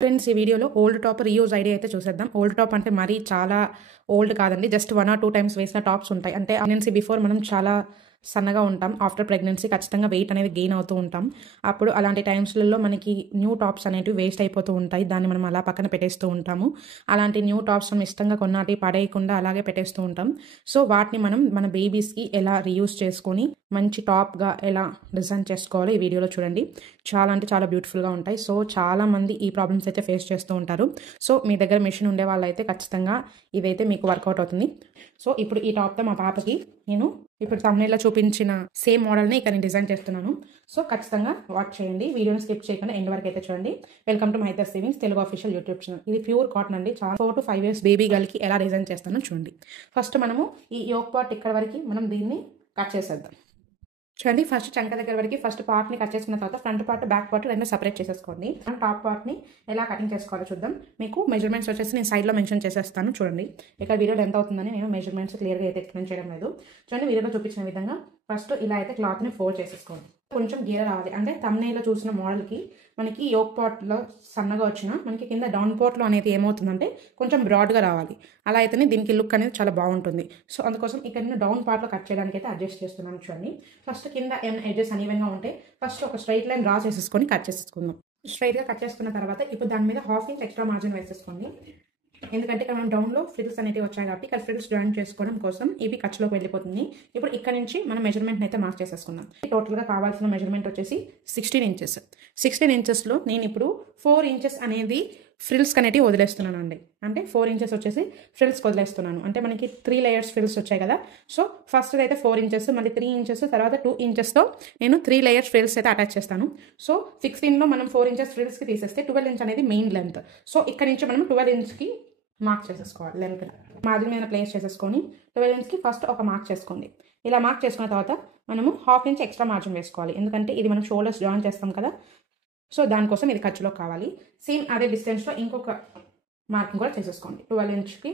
Friends ఈ వీడియోలో old top reuse idea అయితే చూసేద్దాం. ఓల్డ్ టాప్ అంటే మరీ చాలా ఓల్డ్ కాదండి. జస్ట్ 1 or 2 టైమ్స్ వేసిన టాప్స్ ఉంటాయి. అంటే ప్రెగ్నెన్సీ బిఫోర్ మనం చాలా సన్నగా ఉంటాం. ఆఫ్టర్ ప్రెగ్నెన్సీ ఖచ్చితంగా వెయిట్ అనేది గెయిన్ అవుతూ ఉంటాం. అప్పుడు అలాంటి టైమ్స్లలో మనకి న్యూ టాప్స్ అనేవి వేస్ట్ అయిపోతూ ఉంటాయి. దాన్ని మనం అలా పక్కన పెట్టేస్తూ ఉంటాము. అలాంటి న్యూ టాప్స్ మనం ఇష్టంగా కొన్నాటి పడేయకుండా అలాగే పెట్టేస్తూ ఉంటాం. సో వాటిని మనం మన బేబీస్కి ఎలా రీయూజ్ చేసుకొని మంచి టాప్గా ఎలా డిజైన్ చేసుకోవాలో ఈ వీడియోలో చూడండి. చాలా అంటే చాలా బ్యూటిఫుల్గా ఉంటాయి. సో చాలా మంది ఈ ప్రాబ్లమ్స్ అయితే ఫేస్ చేస్తూ ఉంటారు. సో మీ దగ్గర మెషిన్ ఉండే వాళ్ళైతే ఖచ్చితంగా ఇదైతే మీకు వర్కౌట్ అవుతుంది. సో ఇప్పుడు ఈ టాప్తో మా పాపకి నేను ఇప్పుడు తమ్ముళ్ళలో చూపించిన సేమ్ మోడల్ని ఇక్కడ నేను డిజైన్ చేస్తున్నాను. సో ఖచ్చితంగా వాచ్ చేయండి. వీడియోని స్కిప్ చేయకుండా ఎండ్ వరకు అయితే చూడండి. వెల్కమ్ టు మైథర్ savings Telugu official YouTube channel. ఇది ప్యూర్ కాటన్ అండి. చాలా 4 to 5 years బేబీ గర్ల్కి ఎలా డిజైన్ చేస్తానో చూడండి. ఫస్ట్ మనము ఈ యోక్ పార్ట్ ఇక్కడ వరకు మనం దీన్ని కట్ చేసేద్దాం. చూడండి, ఫస్ట్ చంక దగ్గర వరకు ఫస్ట్ పార్ట్ని కట్ చేసుకున్న తర్వాత ఫ్రంట్ పార్ట్ బ్యాక్ పార్ట్ రెండు సెపరేట్ చేసేసుకోండి. టాప్ పార్ట్ని ఎలా కటింగ్ చేసుకోవాలో చూద్దాం. మీకు మెజర్మెంట్స్ వచ్చేసి నేను సైడ్లో మెన్షన్ చేసేస్తాను. చూడండి ఇక్కడ వీడియోలో ఎంత అవుతుందని నేను మెజర్మెంట్స్ క్లియర్గా అయితే ఎక్స్ప్లెయిన్ చేయడం లేదు. చూడండి, వీడియోలో చూపించిన విధంగా ఫస్ట్ ఇలా అయితే క్లాత్ని ఫోల్డ్ చేసేసుకోండి. కొంచెం గీర రావాలి. అంటే తమ్నైలో చూసిన మోడల్కి మనకి యోక్ పార్ట్లో సన్నగా వచ్చిన మనకి కింద డౌన్ పార్ట్లో అనేది ఏమవుతుందంటే కొంచెం బ్రాడ్గా రావాలి. అలా అయితేనే దీనికి లుక్ అనేది చాలా బాగుంటుంది. సో అందుకోసం ఇక్కడ నేను డౌన్ పార్ట్లో కట్ చేయడానికి అయితే అడ్జస్ట్ చేస్తున్నాను. చూడండి, ఫస్ట్ కింద ఏమైనా ఎడ్జెస్ అనీవెన్గా ఉంటే ఫస్ట్ ఒక స్ట్రైట్ లైన్ డ్రా చేసేసుకొని కట్ చేసేసుకుందాం. స్ట్రైట్గా కట్ చేసుకున్న తర్వాత ఇప్పుడు దాని మీద 1/2 inch ఎక్స్ట్రా మార్జిన్ వేసేసుకోండి. ఎందుకంటే ఇక్కడ మనం డౌన్లో ఫ్రిల్స్ అనేవి వచ్చాయి కాబట్టి ఇక్కడ ఫ్రిల్స్ జాయిన్ చేసుకోవడం కోసం ఇవి ఖర్చులోకి వెళ్ళిపోతుంది. ఇప్పుడు ఇక్కడ నుంచి మనం మెజర్మెంట్ అయితే మార్క్ చేసేసుకుందాం. టోటల్గా కావాల్సిన మెజర్మెంట్ వచ్చేసి 16 inches. 16 inchesలో నేను ఇప్పుడు 4 inches అనేది ఫ్రిల్స్ అనేవి వదిలేస్తున్నాను అండి. అంటే 4 inches వచ్చేసి ఫ్రిల్స్కి వదిలేస్తున్నాను. అంటే మనకి 3 layers ఫ్రిల్స్ వచ్చాయి కదా. సో ఫస్ట్ అయితే 4 inches, మళ్ళీ 3 inches, తర్వాత 2 inchesతో నేను 3 layers ఫ్రిల్స్ అయితే అటాచ్ చేస్తాను. సో 16లో మనం 4 inches ఫ్రిల్స్కి తీసేస్తే 12 inch అనేది మెయిన్ లెంత్. సో ఇక్కడ నుంచి మనం 12 inchకి మార్క్ చేసేసుకోవాలి. లెంత్ మార్జిన్ మీద ప్లేస్ చేసేసుకొని 12 inchకి ఫస్ట్ ఒక మార్క్ చేసుకోండి. ఇలా మార్క్ చేసుకున్న తర్వాత మనము 1/2 inch ఎక్స్ట్రా మార్జిన్ వేసుకోవాలి. ఎందుకంటే ఇది మనం షోల్డర్స్ జాయిన్ చేస్తాం కదా. సో దానికోసం ఇది ఖర్చులో కావాలి. సేమ్ అదే డిస్టెన్స్లో ఇంకొక మార్కింగ్ కూడా చేసేసుకోండి. 12 inchకి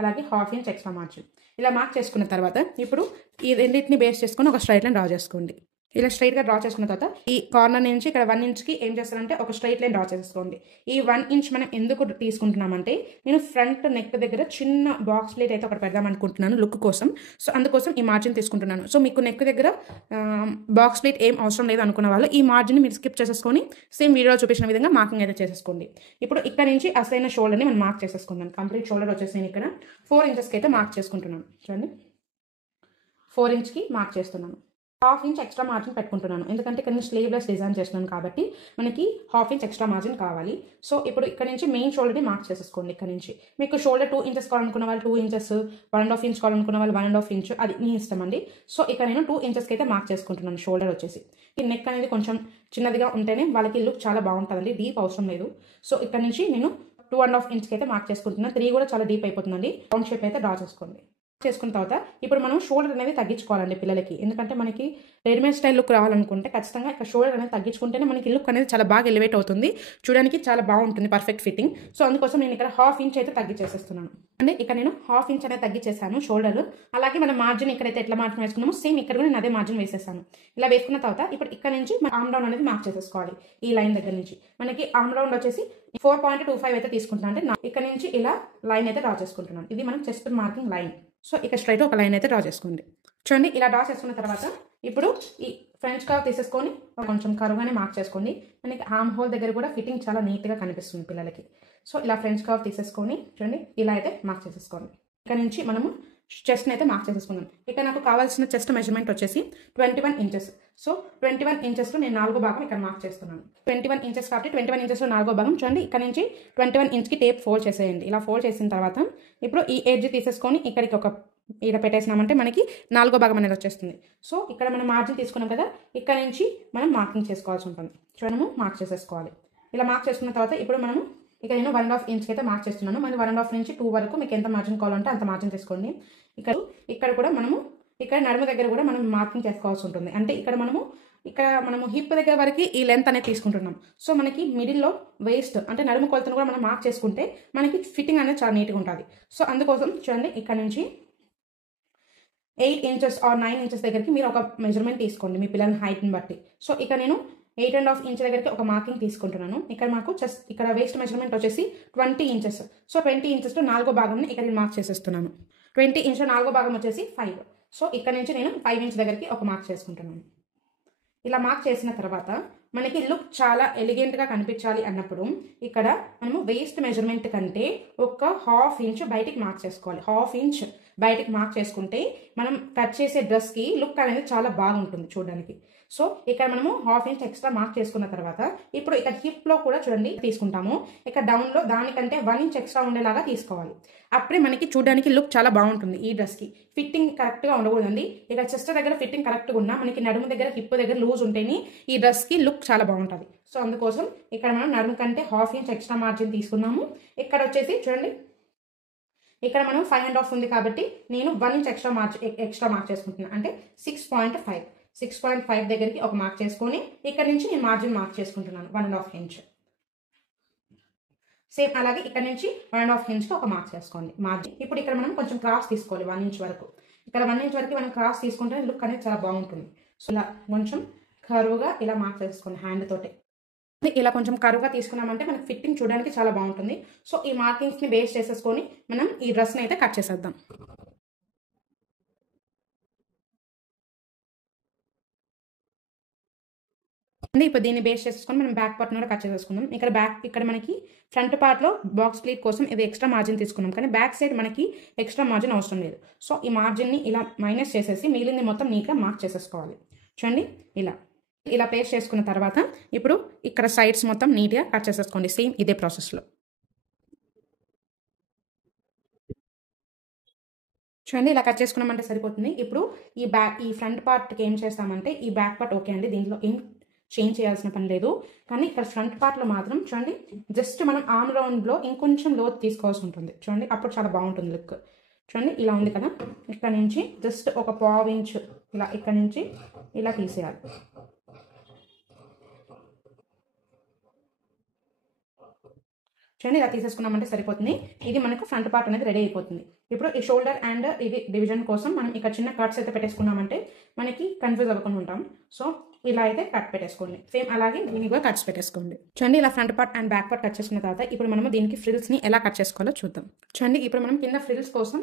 అలాగే 1/2 inch ఎక్స్ట్రా మార్జిన్. ఇలా మార్క్ చేసుకున్న తర్వాత ఇప్పుడు ఈ రెండింటిని బేస్ చేసుకొని ఒక స్ట్రైట్ లైన్ డ్రా చేసుకోండి. ఇలా స్ట్రైట్గా డ్రా చేసుకున్న తర్వాత ఈ కార్నర్ నుంచి ఇక్కడ 1 inchకి ఏం చేస్తారంటే ఒక స్ట్రైట్ లైన్ డ్రా చేసుకోండి. ఈ 1 inch మనం ఎందుకు తీసుకుంటున్నామంటే నేను ఫ్రంట్ నెక్ దగ్గర చిన్న బాక్స్ ప్లేట్ అయితే ఒకటి పెడదాం అనుకుంటున్నాను లుక్ కోసం. సో అందుకోసం ఈ మార్జిన్ తీసుకుంటున్నాను. సో మీకు నెక్ దగ్గర బాక్స్ ప్లేట్ ఏం అవసరం లేదు అనుకున్న వాళ్ళు ఈ మార్జిన్ మీరు స్కిప్ చేసేసుకొని సేమ్ వీడియోలో చూపించిన విధంగా మార్కింగ్ అయితే చేసేసుకోండి. ఇప్పుడు ఇక్కడ నుంచి అసలైన షోల్డర్ని మనం మార్క్ చేసేసుకుందాం. కంప్లీట్ షోల్డర్ వచ్చేసి నేను ఇక్కడ 4 inchesకి అయితే మార్క్ చేసుకుంటున్నాను. చూడండి, 4 inchకి మార్క్ చేస్తున్నాను. 1/2 inch ఎక్స్ట్రా మార్జిన్ పెట్టుకుంటున్నాను. ఎందుకంటే ఇక్కడ నేను స్లీవ్లెస్ డిజైన్ చేస్తున్నాను కాబట్టి మనకి 1/2 inch ఎక్స్ట్రా మార్జిన్ కావాలి. సో ఇప్పుడు ఇక్కడ నుంచి మెయిన్ షోల్డర్ని మార్క్ చేసేసుకోండి. ఇక్కడ నుంచి మీకు షోల్డర్ 2 inches కావాలనుకున్న వాళ్ళు 2 inches, 1.5 inch కావాలనుకున్న వాళ్ళు 1.5 inch, అది మీ ఇష్టం అండి. సో ఇక్కడ నేను 2 inchesకి అయితే మార్క్ చేసుకుంటున్నాను. షోల్డర్ వచ్చేసి ఈ నెక్ అనేది కొంచెం చిన్నదిగా ఉంటేనే వాళ్ళకి లుక్ చాలా బాగుంటుందండి. డీప్ అవసరం లేదు. సో ఇక్కడ నుంచి నేను 2.5 inchకి అయితే మార్క్ చేసుకుంటున్నాను. 3 కూడా చాలా డీప్ అయిపోతుందండి. రౌండ్ షేప్ అయితే డ్రా చేసుకోండి. చేసుకున్న తర్వాత ఇప్పుడు మనం షోల్డర్ అనేది తగ్గించుకోవాలండి పిల్లలకి. ఎందుకంటే మనకి రెడీమేడ్ స్టైల్ లుక్ రావాలనుకుంటే ఖచ్చితంగా ఇక్కడ షోల్డర్ అనేది తగ్గించుకుంటేనే మనకి లుక్ అనేది చాలా బాగా ఎలివేట్ అవుతుంది. చూడడానికి చాలా బాగుంటుంది, పర్ఫెక్ట్ ఫిట్టింగ్. సో అందుకోసం నేను ఇక్కడ 1/2 inch అయితే తగ్గించేసేస్తున్నాను. అంటే ఇక్కడ నేను 1/2 inch అనేది తగ్గించేసాను షోల్డర్. అలాగే మన మార్జిన్ ఇక్కడైతే ఎట్లా మార్జిన్ వేసుకున్నామో సేమ్ ఇక్కడ కూడా నేను అదే మార్జిన్ వేసేసాను. ఇలా వేసుకున్న తర్వాత ఇప్పుడు ఇక్కడ నుంచి మన ఆర్మ్ రౌండ్ అనేది మార్క్ చేసేసుకోవాలి. ఈ లైన్ దగ్గర నుంచి మనకి ఆర్మ్ రౌండ్ వచ్చేసి 4.25 అయితే తీసుకుంటున్నాను. అంటే ఇక్కడ నుంచి ఇలా లైన్ అయితే డ్రా చేసుకుంటున్నాను. ఇది మనం చెస్ట్ మార్కింగ్ లైన్. సో ఇక్కడ స్ట్రైట్ ఒక లైన్ అయితే డ్రా చేసుకోండి. చూడండి, ఇలా డ్రా చేసుకున్న తర్వాత ఇప్పుడు ఈ ఫ్రెంచ్ కర్వ్ తీసేసుకొని కొంచెం కరువుగానే మార్క్ చేసుకోండి. మనకి ఆర్మ్ హోల్ దగ్గర కూడా ఫిట్టింగ్ చాలా నీట్గా కనిపిస్తుంది పిల్లలకి. సో ఇలా ఫ్రెంచ్ కర్వ్ తీసేసుకొని చూడండి ఇలా అయితే మార్క్ చేసేసుకోండి. ఇక్కడ నుంచి మనము చెస్ట్ని అయితే మార్క్ చేసేసుకున్నాం. ఇక్కడ నాకు కావాల్సిన చెస్ట్ మెజర్మెంట్ వచ్చేసి 21 inches. సో 21 inchesలో నేను 4వ భాగం ఇక్కడ మార్క్ చేస్తున్నాను. 21 inches కాబట్టి 21 inchesలో 4వ భాగం. చూడండి, ఇక్కడ నుంచి 21 inchకి టేప్ ఫోల్డ్ చేసేయండి. ఇలా ఫోల్డ్ చేసిన తర్వాత ఇప్పుడు ఈ ఎడ్జ్ తీసేసుకొని ఇక్కడికి ఒక ఇలా పెట్టేసినామంటే మనకి 4వ భాగం అనేది వచ్చేస్తుంది. సో ఇక్కడ మనం మార్జిన్ తీసుకున్నాం కదా, ఇక్కడ నుంచి మనం మార్కింగ్ చేసుకోవాల్సి ఉంటుంది. చూడము మార్క్ చేసేసుకోవాలి. ఇలా మార్క్ చేసుకున్న తర్వాత ఇప్పుడు మనము ఇక్కడ నేను 1.5 inchకి అయితే మార్క్ చేస్తున్నాను. మరి 1.5 నుంచి 2 వరకు మీకు ఎంత మార్జిన్ కావాలంటే అంత మార్జిన్ తీసుకోండి. ఇక్కడ కూడా మనము ఇక్కడ నడుము దగ్గర కూడా మనం మార్కింగ్ చేసుకోవాల్సి ఉంటుంది. అంటే ఇక్కడ మనము హిప్ దగ్గర వరకు ఈ లెంత్ అనేది తీసుకుంటున్నాం. సో మనకి మిడిల్లో వేస్ట్ అంటే నడుము కొలతను కూడా మనం మార్క్ చేసుకుంటే మనకి ఫిట్టింగ్ అనేది చాలా నీట్గా ఉంటుంది. సో అందుకోసం చూడండి, ఇక్కడ నుంచి 8 inches or 9 inches దగ్గరికి మీరు ఒక మెజర్మెంట్ తీసుకోండి మీ పిల్లల హైట్ని బట్టి. సో ఇక్కడ నేను 8.5 ఇంచ్ దగ్గరికి ఒక మార్కింగ్ తీసుకుంటున్నాను. ఇక్కడ మాకు చెస్ట్ ఇక్కడ వేస్ట్ మెజర్మెంట్ వచ్చేసి 20 ఇంచెస్. సో 20 ఇంచెస్లో 4వ భాగంని ఇక్కడ నేను మార్క్ చేసేస్తున్నాను. 20 ఇంచ్లో 4వ భాగం వచ్చేసి 5. సో ఇక్కడ నుంచి నేను 5 ఇంచ్ దగ్గరికి ఒక మార్క్ చేసుకుంటున్నాను. ఇలా మార్క్ చేసిన తర్వాత మనకి లుక్ చాలా ఎలిగెంట్గా కనిపించాలి అన్నప్పుడు ఇక్కడ మనము వేస్ట్ మెజర్మెంట్ కంటే ఒక 1/2 ఇంచ్ బయటికి మార్క్ చేసుకోవాలి. 1/2 ఇంచ్ బయటికి మార్క్ చేసుకుంటే మనం కట్ చేసే డ్రెస్కి లుక్ అనేది చాలా బాగుంటుంది చూడడానికి. సో ఇక్కడ మనము 1/2 ఇంచ్ ఎక్స్ట్రా మార్క్ చేసుకున్న తర్వాత ఇప్పుడు ఇక్కడ హిప్లో కూడా చూడండి తీసుకుంటాము. ఇక్కడ డౌన్లో దానికంటే 1 ఇంచ్ ఎక్స్ట్రా ఉండేలాగా తీసుకోవాలి. అప్పుడే మనకి చూడడానికి లుక్ చాలా బాగుంటుంది. ఈ డ్రెస్కి ఫిట్టింగ్ కరెక్ట్గా ఉండకూడదండి. ఇక చెస్ట్ దగ్గర ఫిట్టింగ్ కరెక్ట్గా ఉన్నా మనకి నడుము దగ్గర హిప్ దగ్గర లూజ్ ఉంటేనే ఈ డ్రెస్కి లుక్ చాలా బాగుంటుంది. సో అందుకోసం ఇక్కడ మనం నడుము కంటే 1/2 ఇంచ్ ఎక్స్ట్రా మార్జిన్ తీసుకున్నాము. ఇక్కడ వచ్చేసి చూడండి ఇక్కడ మనం 5.5 ఉంది కాబట్టి నేను 1 ఇంచ్ ఎక్స్ట్రా మార్క్ చేసుకుంటున్నాను. అంటే 6.5 దగ్గరికి ఒక మార్క్ చేసుకొని ఇక్కడ నుంచి నేను మార్జిన్ మార్క్ చేసుకుంటున్నాను 1.5 ఇంచ్. సేమ్ అలాగే ఇక్కడ నుంచి 1.5 ఇంచ్కి ఒక మార్క్ చేసుకోండి మార్జిన్. ఇప్పుడు ఇక్కడ మనం కొంచెం క్రాస్ తీసుకోవాలి 1 ఇంచ్ వరకు. ఇక్కడ 1 ఇంచ్ వరకు మనం క్రాస్ తీసుకుంటే లుక్ అనేది చాలా బాగుంటుంది. సో ఇలా కొంచెం కరువుగా ఇలా మార్క్ చేసుకోండి హ్యాండ్ తోటి. ఇలా కొంచెం కరువుగా తీసుకున్నామంటే మనకి ఫిట్టింగ్ చూడడానికి చాలా బాగుంటుంది. సో ఈ మార్కింగ్స్ని బేస్ చేసేసుకొని మనం ఈ డ్రెస్ని అయితే కట్ చేసేద్దాం. ఇప్పుడు దీన్ని బేస్ చేసుకొని మనం బ్యాక్ పార్ట్ కూడా కట్ చేసేసుకుందాం. ఇక్కడ మనకి ఫ్రంట్ పార్ట్లో బాక్స్ ప్లీట్ కోసం ఇది ఎక్స్ట్రా మార్జిన్ తీసుకున్నాం, కానీ బ్యాక్ సైడ్ మనకి ఎక్స్ట్రా మార్జిన్ అవసరం లేదు. సో ఈ మార్జిన్ని ఇలా మైనస్ చేసేసి మిగిలింది మొత్తం నీట్గా మార్క్ చేసేసుకోవాలి. చూడండి ఇలా పేస్ట్ చేసుకున్న తర్వాత ఇప్పుడు ఇక్కడ సైడ్స్ మొత్తం నీట్గా కట్ చేసేసుకోండి సేమ్ ఇదే ప్రాసెస్లో. చూడండి ఇలా కట్ చేసుకున్నామంటే సరిపోతుంది. ఇప్పుడు ఈ ఫ్రంట్ పార్ట్కి ఏం చేస్తామంటే ఈ బ్యాక్ పార్ట్ ఓకే అండి, దీంట్లో ఏం చేంజ్ చేయాల్సిన పని లేదు. కానీ ఇక్కడ ఫ్రంట్ పార్ట్లో మాత్రం చూడండి జస్ట్ మనం ఆర్మ్ రౌండ్లో ఇంకొంచెం లోతు తీసుకోవాల్సి ఉంటుంది. చూడండి అప్పుడు చాలా బాగుంటుంది లుక్. చూడండి ఇలా ఉంది కదా, ఇక్కడ నుంచి జస్ట్ ఒక 1/2 ఇంచ్ ఇలా ఇక్కడ నుంచి ఇలా తీసేయాలి. చూడండి ఇలా తీసేసుకున్నామంటే సరిపోతుంది. ఇది మనకు ఫ్రంట్ పార్ట్ అనేది రెడీ అయిపోతుంది. ఇప్పుడు ఈ షోల్డర్ అండ్ ఇది డివిజన్ కోసం మనం ఇక్కడ చిన్న కట్స్ అయితే పెట్టేసుకున్నామంటే మనకి కన్ఫ్యూజ్ అవ్వకుండా ఉంటాం. సో ఇలా అయితే కట్ పెట్టేసుకోండి. సేమ్ అలాగే దీనికి కూడా కట్స్ పెట్టేసుకోండి. చూడండి ఇలా front part and back part cut చేసుకున్న తర్వాత ఇప్పుడు మనము దీనికి ఫ్రిల్స్ని ఎలా కట్ చేసుకోవాలో చూద్దాం. చూడండి ఇప్పుడు మనం కింద ఫ్రిల్స్ కోసం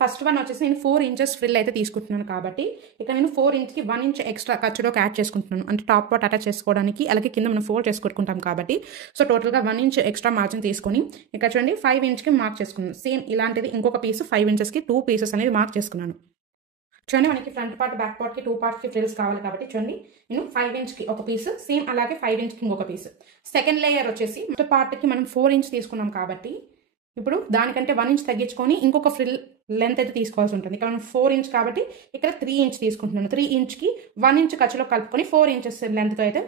ఫస్ట్ వన్ వచ్చేసి నేను 4 ఇంచెస్ ఫ్రిల్ అయితే తీసుకుంటున్నాను కాబట్టి ఇక్కడ నేను 4 ఇంచ్కి 1 ఇంచ్ ఎక్స్ట్రా ఖర్చులోకి యాడ్ చేసుకుంటున్నాను. అంటే టాప్ పార్ట్ అటాచ్ చేసుకోవడానికి, అలాగే కింద మనం ఫోల్డ్ చేసుకుంటాం కాబట్టి. సో టోటల్గా 1 ఇంచ్ ఎక్స్ట్రా మార్జిన్ తీసుకొని ఇక్కడ చూడండి 5 ఇంచ్కి మార్క్ చేసుకున్నాను. సేమ్ ఇలాంటిది ఇంకొక పీస్ 5 ఇంచెస్కి 2 పీసెస్ అనేది మార్క్ చేసుకున్నాను. చూడండి మనకి ఫ్రంట్ పార్ట్ బ్యాక్ పార్ట్కి 2 పార్ట్స్కి ఫ్రిల్స్ కావాలి కాబట్టి చూడండి నేను 5 ఇంచ్కి ఒక పీస్, సేమ్ అలాగే 5 ఇంచ్కి ఇంకొక పీస్. సెకండ్ లేయర్ వచ్చేసి ఫస్ట్ పార్ట్కి మనం 4 ఇంచ్ తీసుకున్నాం కాబట్టి ఇప్పుడు దానికంటే 1 ఇంచ్ తగ్గించుకొని ఇంకొక ఫ్రిల్ లెంత్ అయితే తీసుకోవాల్సి ఉంటుంది. ఇక్కడ మనం 4 ఇంచ్ కాబట్టి ఇక్కడ 3 ఇంచ్ తీసుకుంటున్నాను. 3 ఇంచ్కి 1 ఇంచ్ ఖర్చులో కలుపుకొని 4 ఇంచెస్ లెంత్తో అయితే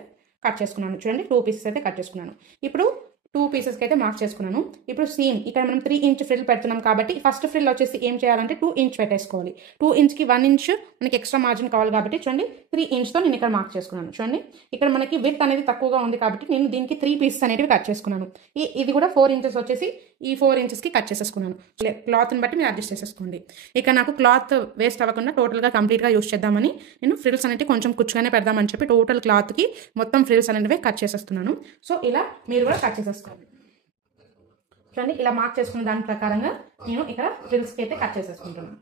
కట్ చేసుకున్నాను. చూడండి 2 పీసెస్ అయితే కట్ చేసుకున్నాను. ఇప్పుడు 2 పీసెస్కి అయితే మార్క్ చేసుకున్నాను. ఇప్పుడు సేమ్ ఇక్కడ మనం 3 ఇంచ్ ఫ్రిల్ పెడుతున్నాం కాబట్టి ఫస్ట్ ఫ్రిల్ వచ్చేసి ఏం చేయాలంటే 2 ఇంచ్ పెట్టేసుకోవాలి. 2 ఇంచ్కి 1 ఇంచ్ మనకి ఎక్స్ట్రా మార్జిన్ కావాలి కాబట్టి చూడండి 3 ఇంచ్తో నేను ఇక్కడ మార్క్ చేసుకున్నాను. చూడండి ఇక్కడ మనకి విడ్త్ అనేది తక్కువగా ఉంది కాబట్టి నేను దీనికి 3 పీసెస్ అనేవి కట్ చేసుకున్నాను. ఇది కూడా 4 ఇంచెస్ వచ్చేసి ఈ 4 ఇంచెస్కి కట్ చేసేసుకున్నాను. క్లాత్ని బట్టి మీరు అడ్జస్ట్ చేసేసుకోండి. ఇక్కడ నాకు క్లాత్ వేస్ట్ అవ్వకుండా టోటల్గా కంప్లీట్గా యూస్ చేద్దామని నేను ఫ్రిల్స్ అనేవి కొంచెం కుచ్చుగానే పెడదామని చెప్పి టోటల్ క్లాత్కి మొత్తం ఫ్రిల్స్ అనేవి కట్ చేసేస్తున్నాను. సో ఇలా మీరు కూడా కట్ చేసేసుకోండి. చూడండి ఇలా మార్క్ చేసుకున్న దాని ప్రకారంగా నేను ఇక్కడ ఫ్రిల్స్కి అయితే కట్ చేసేసుకుంటున్నాను.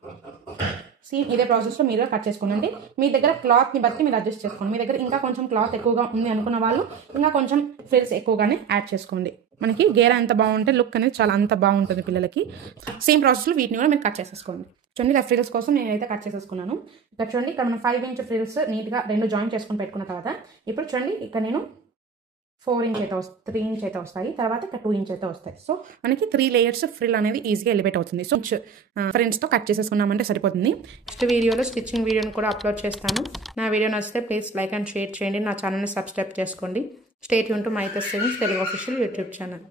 సేమ్ ఇదే ప్రాసెస్లో మీరు కట్ చేసుకోండి. మీ దగ్గర క్లాత్ని బట్టి మీరు అడ్జస్ట్ చేసుకోండి. మీ దగ్గర ఇంకా కొంచెం క్లాత్ ఎక్కువగా ఉంది అనుకున్న వాళ్ళు ఇంకా కొంచెం ఫ్రిల్స్ ఎక్కువగానే యాడ్ చేసుకోండి. మనకి గేరా ఎంత బాగుంటే లుక్ అనేది చాలా అంత బాగుంటుంది పిల్లలకి. సేమ్ ప్రాసెస్లో వీటిని కూడా మీరు కట్ చేసేసుకోండి. చూడండి ఇలా ఫ్రిల్స్ కోసం నేనైతే కట్ చేసేసుకున్నాను. ఇక్కడ చూడండి ఇక్కడ మనం 5 ఇంచ్ ఫ్రిల్స్ నీట్గా 2 జాయిన్ చేసుకొని పెట్టుకున్న తర్వాత ఇప్పుడు చూడండి ఇక్కడ నేను 4 ఇంచ్ అయితే 3 ఇంచ్ అయితే వస్తాయి, తర్వాత ఇక్కడ 2 ఇంచ్ అయితే వస్తాయి. సో మనకి 3 లేయర్స్ ఫ్రిల్ అనేది ఈజీగా ఎలివేట్ అవుతుంది. సో ఫ్రెండ్స్తో కట్ చేసేసుకున్నామంటే సరిపోతుంది. నెక్స్ట్ వీడియోలో స్టిచ్చింగ్ వీడియోని కూడా అప్లోడ్ చేస్తాను. నా వీడియో నచ్చితే ప్లీజ్ లైక్ అండ్ షేర్ చేయండి. నా ఛానల్ని సబ్స్క్రైబ్ చేసుకోండి. Stay tune to my Telugu official YouTube channel.